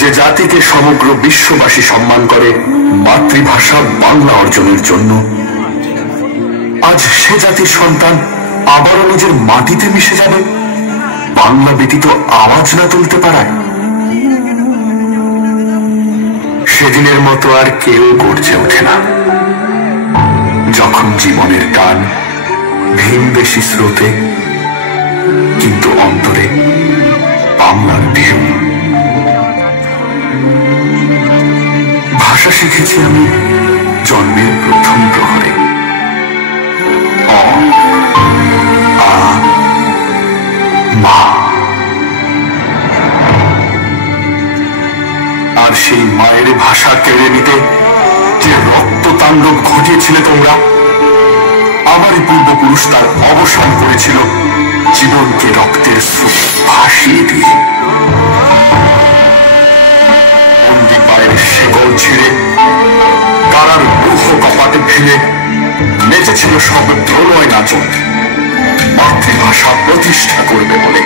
যে জাতিকে সমগ্র বিশ্ববাসী সম্মান করে মাতৃভাষা বাংলা অর্জনের জন্য, আজ সে জাতির সন্তান আবারও নিজের মাটিতে মিশে যাবে বাংলা ব্যতীত আওয়াজ না তুলতে পারায়। সেদিনের মতো আর কেউ গর্জে ওঠে না যখন জীবনের গান ভিনদেশি স্রোতে, কিন্তু অন্তরে বাংলার ঢেউ। ভাষা শিখেছি আমি জন্মের প্রথম প্রহরে। অ আ মা। আর সেই মায়ের ভাষা কেড়ে নিতে যে রক্ত তাণ্ডব ঘটিয়েছিলে তোমরা, আমারই পূর্বপুরুষ তার অবসান করেছিল জীবনকে রক্তের স্রোতে ভাসিয়ে দিয়ে। বন্দি পায়ের শেকল ছিঁড়ে কারার লৌহ কপাটে ভেঙে নেচেছিল সব প্রলয় নাচন মাতৃভাষা প্রতিষ্ঠা করবে বলে।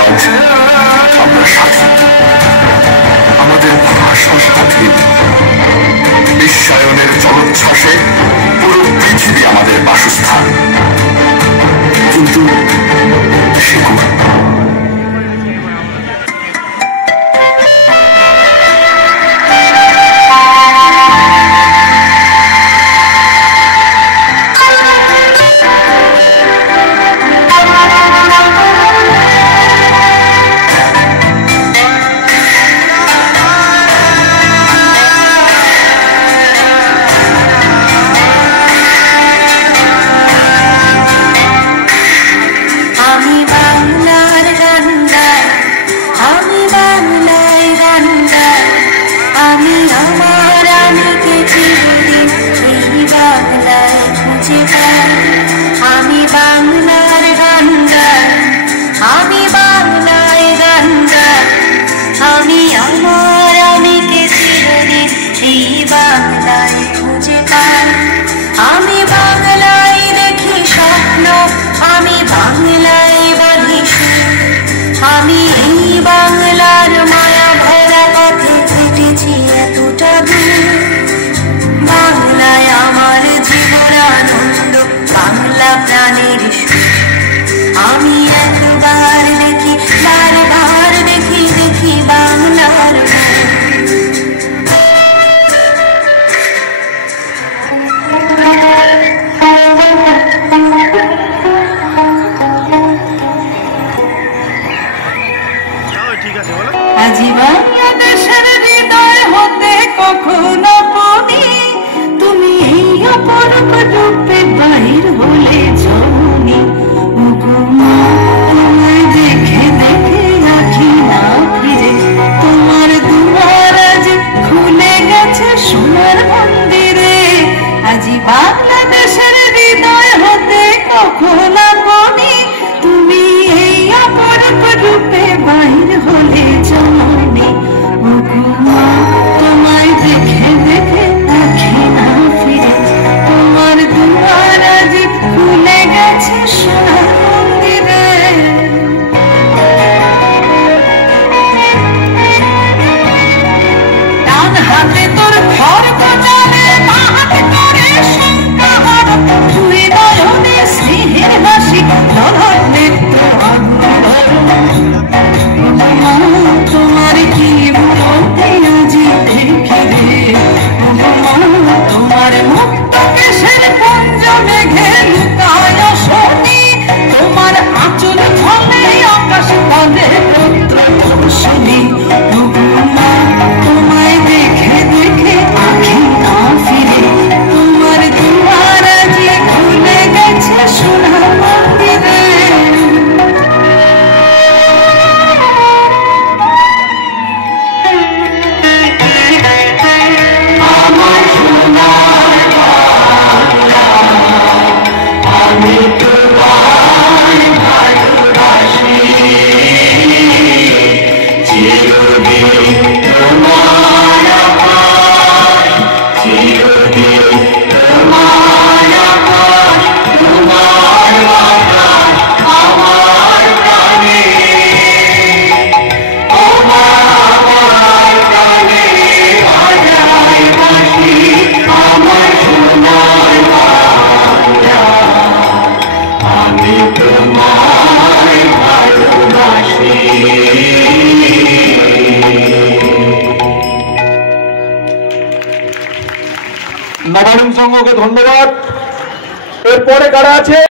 আজ আমরা সাথী, আমাদের ভাষা সাথী। বিশ্বায়নের জলোচ্ছ্বাসে পুরো পৃথিবী আমাদের বাসস্থান, কিন্তু শিখুন বাহির হলে জনি স্বয়ং সংঘকে ধন্যবাদ। এরপরে কারা আছে?